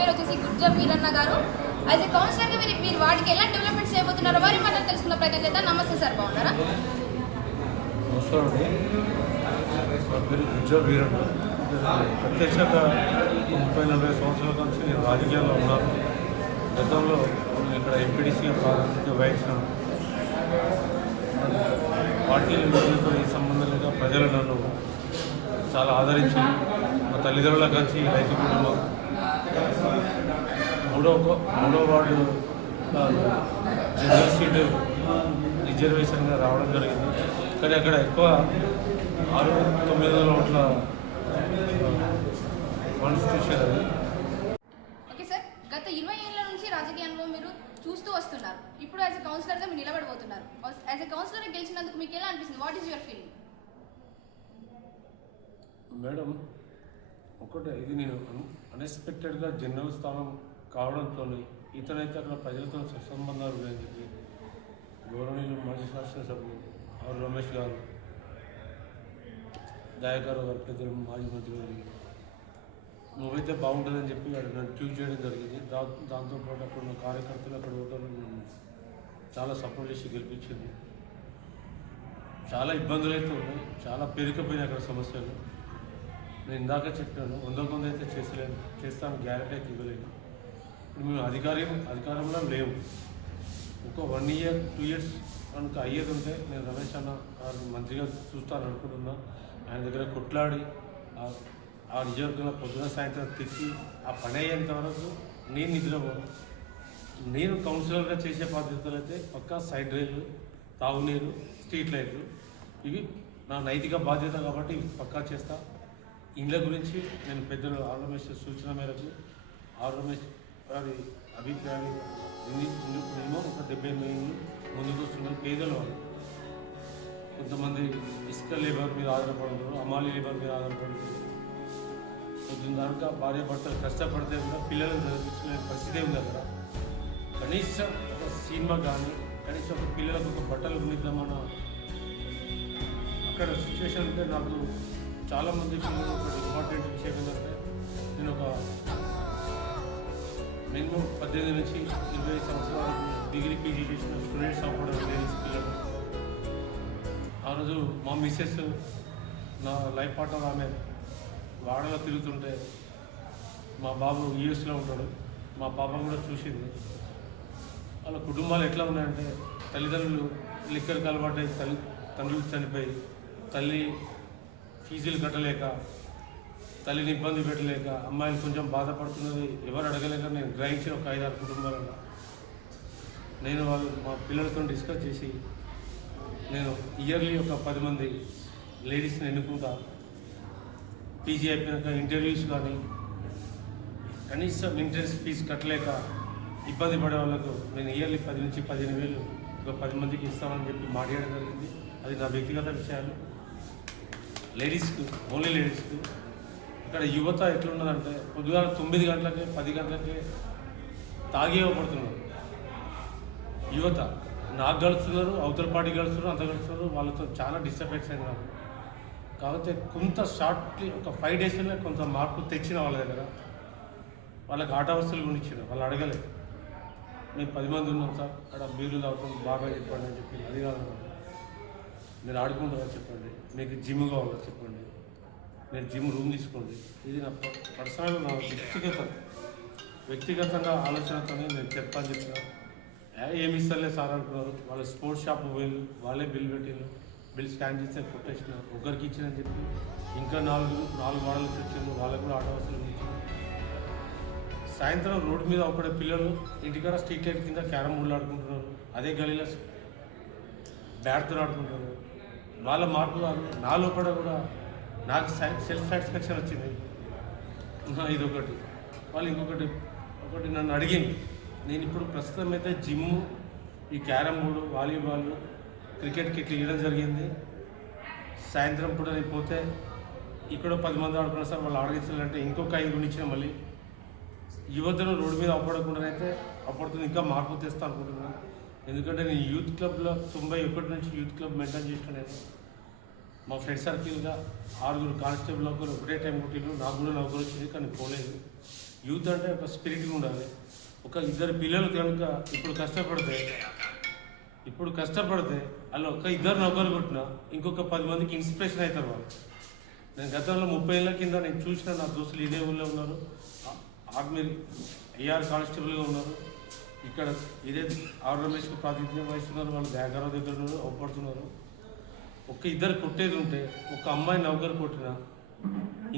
పేరు వచ్చేసి గుజ్జ వీరన్న గారు. యాజ్ ఎ కౌన్సిలర్గా మీరు వాటికి ఎలా డెవలప్మెంట్స్ చేయబోతున్నారో వారి మాటలు తెలుసుకున్న ప్రయత్నం చేద్దాం. నమస్తే సార్, బాగున్నారా? నమస్కారం అండి. నా పేరు గుజ్జ వీరన్న. ప్రత్యక్షంగా 30-40 సంవత్సరాల నుంచి నేను రాజకీయాల్లో ఉన్నాను. గతంలో నేను ఇక్కడ ఎంపీడీసీగా ప్రాతినిధ్యం వహించాను. పార్టీ నిధులతో ఈ సంబంధం లేక ప్రజలు నన్ను చాలా ఆదరించి మా తల్లిదండ్రుల కలిసి రైతు కుటుంబం మూడో వార్డు జనరల్ సీటు రిజర్వేషన్గా రావడం జరిగింది. కానీ అక్కడ ఎక్కువ 600-900 ఓట్ల కాన్స్టిట్యూషన్ అది. ఓకే సార్, గత 20 ఏళ్ల నుంచి రాజకీయ అనుభవం మీరు చూస్తూ వస్తున్నారు. ఇప్పుడు యాజ్ ఎ కౌన్సిలర్గా మీరు నిలబడబోతున్నారు. యాజ్ ఎ కౌన్సిలర్ గెలిచినందుకు మీకు ఎలా అనిపిస్తుంది? What is your feeling? Madam, ఒకటే, ఇది నేను అన్ఎక్స్పెక్టెడ్గా జనరల్ స్థానం కావడంతో ఇతనైతే అక్కడ ప్రజలతో సుసంబంధాలు లేని చెప్పి గౌరవనీయులు మాజీ శాసనసభ్యులు ఆర్ రమేష్ గారు, దయాకర్ గారు, పెద్దలు మాజీ మంత్రి గారు, నువ్వైతే బాగుంటుందని చెప్పి నన్ను చూజ్ చేయడం జరిగింది. దాంతోపాటు అక్కడ ఉన్న కార్యకర్తలు అక్కడ ఓటర్లు నన్ను చాలా సపోర్ట్ చేసి గెలిపించింది. చాలా ఇబ్బందులు అయితే ఉన్నాయి, చాలా పెరిగిపోయినాయి అక్కడ సమస్యలు. నేను ఇందాక చెప్పాను, 100 అయితే చేస్తాను, గ్యారెంటీ అయితే ఇవ్వలేను. ఇప్పుడు మేము అధికారంలో లేవు. ఒక 1 year 2 years కనుక అయ్యేది ఉంటే నేను రమేష్ అన్న మంత్రిగా చూస్తాను అనుకుంటున్నా. ఆయన దగ్గర కొట్లాడి ఆ నిజవర్గంలో పొద్దున సాయంత్రం తెచ్చి ఆ పని అయ్యేంత వరకు నేను నిద్రపోను. నేను కౌన్సిలర్గా చేసే బాధ్యతలు అయితే పక్కా సైడ్ రైళ్ళు, తాగునీరు, స్ట్రీట్ లైట్లు, ఇవి నా నైతిక బాధ్యత కాబట్టి పక్కా చేస్తా. ఇండ్ల గురించి నేను పెద్దలు ఆర్ రమేష్ సూచన మేరకు ఆర్ రమేష్ వారి అభిప్రాయాలు మినిమం ఒక 78 ముందుకు వస్తున్నారు. పేదలు వాళ్ళు కొంతమంది ఇసుక లేబర్ మీద ఆధారపడుతున్నారు, అమాలి లేబర్ మీద ఆధారపడుతున్నారు. పొద్దున్న దాకా భార్య భర్తలు కష్టపడితే కూడా పిల్లలను చదివించుకునే పరిస్థితి ఉంది అక్కడ. కనీసం ఒక సినిమా కానీ, కనీసం ఒక పిల్లలకు ఒక బట్టలు కొనిద్దామన్న అక్కడ సిచ్యువేషన్ ఉంటే నాకు చాలామంది పిల్లలు ఒక ఇంపార్టెంట్ విషయం ఏంటంటే, నేను ఒక మినిమం 18 నుంచి 20 సంవత్సరాలు డిగ్రీ పీజీ చేసిన స్టూడెంట్స్ అవ్వడం లేడీస్ పిల్లలు. ఆ రోజు మా మిస్సెస్, నా లైఫ్ పార్ట్నర్, ఆమె వాడలో తిరుగుతుంటే మా బాబు యూఎస్లో ఉంటాడు, మా పాప కూడా చూసింది. వాళ్ళ కుటుంబాలు ఎట్లా ఉన్నాయంటే, తల్లిదండ్రులు లిక్కర్కి అలవాటై తండ్రులు చనిపోయి, తల్లి ఫీజులు కట్టలేక, తల్లిని ఇబ్బంది పెట్టలేక, అమ్మాయిలు కొంచెం బాధపడుతున్నది ఎవరు అడగలేక నేను గ్రహించిన ఒక 5-6 కుటుంబాలను నేను మా పిల్లలతో డిస్కస్ చేసి నేను ఇయర్లీ ఒక 10 మంది లేడీస్ని ఎన్నుకుంటా. పీజీ అయిపోయినాక ఇంటర్వ్యూస్ కానీ, కనీసం ఎంట్రన్స్ ఫీజు కట్టలేక ఇబ్బంది పడే వాళ్ళకు నేను ఇయర్లీ 10 నుంచి 15,000 ఒక 10 మందికి ఇస్తామని చెప్పి మాట్లాడడం జరిగింది. అది నా వ్యక్తిగత విషయాలు. లేడీస్కు, ఓన్లీ లేడీస్కు. ఇక్కడ యువత ఎట్లున్నదంటే, పొద్దుగాల 9 గంటలకే 10 గంటలకే తాగి ఇవ్వబడుతున్నారు. యువత నాకు గడుస్తున్నారు, అవతల పార్టీ గడుస్తున్నారు, అంత గడుస్తున్నారు. వాళ్ళతో చాలా డిస్టర్బెన్స్ అయినారు. కాకపోతే కొంత షార్ట్లీ ఒక 5 daysలోనే కొంత మార్పు తెచ్చిన వాళ్ళ దగ్గర. వాళ్ళకి ఆట వస్తువులు కూడా ఇచ్చిన, వాళ్ళు అడగలేదు. మేము 10 మంది ఉన్నాం సార్, అక్కడ బీర్లు తాగుతాం, బాగా చెప్పండి అని చెప్పి. అది కాదు, మీరు ఆడుకుంటారా చెప్పండి, మీకు జిమ్ కావాలో చెప్పండి, మీరు జిమ్ రూమ్ తీసుకోండి. ఇది నా పర్సనల్, నా వ్యక్తిగతంగా ఆలోచనతోనే నేను చెప్పని చెప్పిన. ఏమి ఇస్తలే సార్ అనుకున్నారు. వాళ్ళ స్పోర్ట్స్ షాప్ పోయి వాళ్ళే బిల్ పెట్టిన, బిల్ స్కాన్ చేస్తే కొట్టేసిన, ఒకరికి ఇచ్చిందని చెప్పి ఇంకా 4 వాడలు వచ్చింది, వాళ్ళకు కూడా ఆట వస్తువులు ఇచ్చింది. సాయంత్రం రోడ్డు మీద ఒకడే పిల్లలు ఇంటికాడ స్ట్రీట్ లైట్ కింద క్యారమ్ బోర్డులు ఆడుకుంటున్నారు, అదే గలీలో బ్యాట్తో ఆడుకుంటున్నారు. వాళ్ళ మార్పు కాదు, నా లోపల కూడా నాకు సెల్ఫ్ సాటిస్ఫాక్షన్ వచ్చింది. ఇది ఒకటి. వాళ్ళు ఇంకొకటి నన్ను అడిగింది. నేను ఇప్పుడు ప్రస్తుతం అయితే జిమ్ము, ఈ క్యారమ్ బోర్డు, వాలీబాల్, క్రికెట్కి ఇట్లా ఇవ్వడం జరిగింది. సాయంత్రం పూట నేను పోతే ఇక్కడ 10 మంది ఆడుకున్నా సార్, వాళ్ళు ఆడగించాలంటే ఇంకొక 5 ఇచ్చిన. మళ్ళీ యువతను రోడ్డు మీద అవ్వడకుండానైతే అప్పటితో ఇంకా మార్పు తెస్తా అనుకుంటున్నాను. ఎందుకంటే నేను యూత్ క్లబ్లో 91 నుంచి యూత్ క్లబ్ మెయింటైన్ చేసిన. నేను మా ఫ్రెండ్ సర్కిల్గా 6 కానిస్టేబుల్ ఒకరు ఒకటే టైం కొట్టిండ్రు. నాకు కూడా నౌకరు వచ్చింది, కానీ పోలేదు. యూత్ అంటే ఒక స్పిరిట్గా ఉండాలి. ఒక ఇద్దరు పిల్లలు కనుక ఇప్పుడు కష్టపడితే అలా ఒక ఇద్దరు నౌకరు కొట్టినా ఇంకొక 10 మందికి ఇన్స్పిరేషన్ అవుతారు వాళ్ళు. నేను గతంలో 30 ఏళ్ళ కింద నేను చూసిన నా దోస్తులు ఇదే ఊళ్ళో ఉన్నారు, ఆర్మీ ఏఆర్ కానిస్టేబుల్గా ఉన్నారు, ఇక్కడ ఇదే ఆర్ రమేష్కు ప్రాతినిధ్యం వహిస్తున్నారు, వాళ్ళు బ్యాగరావు దగ్గర ఉన్నారు, అవపడుతున్నారు. ఒక ఇద్దరు కొట్టేది ఉంటే ఒక అమ్మాయి నౌకరు కొట్టినా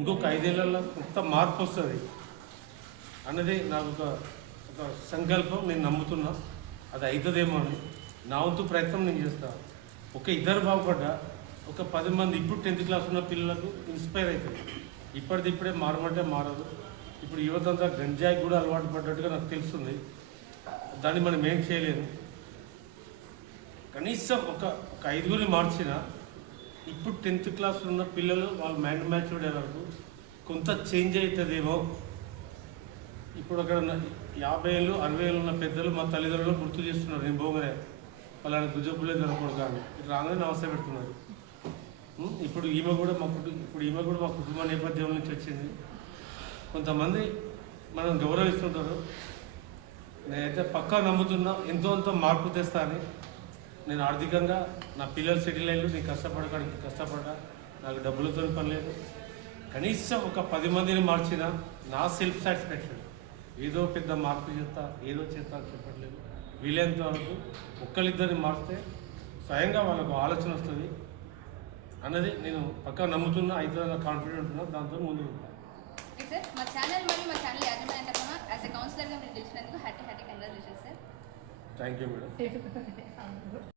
ఇంకొక 5 ఏళ్ళల్లో కొత్త మార్పు వస్తుంది అన్నది నాకు ఒక సంకల్పం. నేను నమ్ముతున్నా అది అవుతుందేమో అని. నా వంతు ప్రయత్నం నేను చేస్తాను. ఒక ఇద్దరు బాగుపడ్డా ఒక 10 మంది ఇప్పుడు 10th క్లాస్ ఉన్న పిల్లలకు ఇన్స్పైర్ అవుతుంది. ఇప్పుడే మారమంటే మారదు. ఇప్పుడు యువత అంతా గంజాయి కూడా అలవాటు పడ్డట్టుగా నాకు తెలుస్తుంది. దాన్ని మనం ఏం చేయలేదు. కనీసం ఒక 5గురిని మార్చినా ఇప్పుడు 10th క్లాస్లో ఉన్న పిల్లలు వాళ్ళు మ్యాచ్యూర్డ్ అయ్యే వరకు కొంత చేంజ్ అవుతుందేమో. ఇప్పుడు అక్కడ 50 ఏళ్ళు 60 ఏళ్ళు ఉన్న పెద్దలు మా తల్లిదండ్రులు గుర్తు చేస్తున్నారు, నేను పోగానే వాళ్ళని గుజపులే దొరకకూడదు కానీ ఇటు రాగానే నమస్తే పెడుతున్నారు. ఇప్పుడు ఈమె కూడా మా కుటుంబ నేపథ్యం నుంచి వచ్చింది. కొంతమంది మనం గౌరవిస్తుంటారు. నేనైతే పక్కా నమ్ముతున్నా ఎంతో మార్పు తెస్తా అని. నేను ఆర్థికంగా నా పిల్లలు సెటిల్ అయ్యారు, నేను కష్టపడ్డా, నాకు డబ్బులతో పని లేదు. కనీసం ఒక 10 మందిని మార్చిన నా సెల్ఫ్ సాటిస్ఫాక్షన్. ఏదో పెద్ద మార్పు చేస్తా ఏదో చేస్తా అని చెప్పట్లేదు. వీలైనంత వరకు ఒక్కరిద్దరిని మార్స్తే స్వయంగా వాళ్ళకు ఆలోచన వస్తుంది అన్నది నేను పక్కా నమ్ముతున్నా, అయితే నాకు కాన్ఫిడెంట్ ఉన్నా. దాంతో ముందుకు సార్ మా ఛానల్ మరియు మా ఛానల్ యాజమాన్యం తరఫున యాజ్ ఎ కౌన్సిలర్గా మీరు గెలిచినందుకు happy congratulations sir. Thank you madam.